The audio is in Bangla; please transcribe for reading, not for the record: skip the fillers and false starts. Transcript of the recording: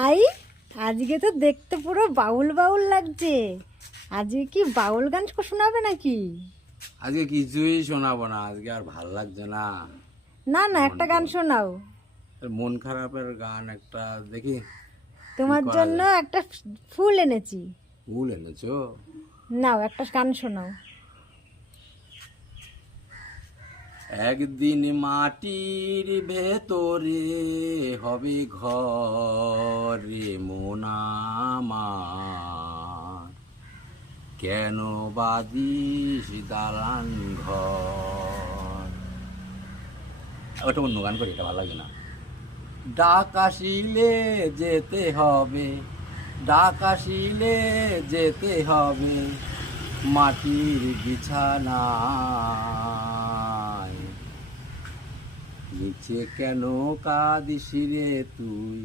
আই, আজকে তো দেখতে পুরো বাউল বাউল লাগছে। আজকে কি বাউল গান শোনাবে নাকি? আজকে কিছুই শোনাবো না, আজকে আর ভাল লাগছে না। না না, একটা গান শোনাও। মন খারাপের গান একটা দেখি। তোমার করা জন্য যায়? একটা ফুল এনেছি, ফুল এনেছো? নাও একটা গান শোনাও। একদিন মাটির ভেতরে হবে ঘর রে মন আমার, কেন বাদিস দালান ঘর। ওটা অন্য গান করি, এটা ভালো লাগে না। ডাক আসিলে যেতে হবে, ডাক আসিলে যেতে হবে মাটির বিছানায়। নিচে কেন কাঁদিস রে তুই,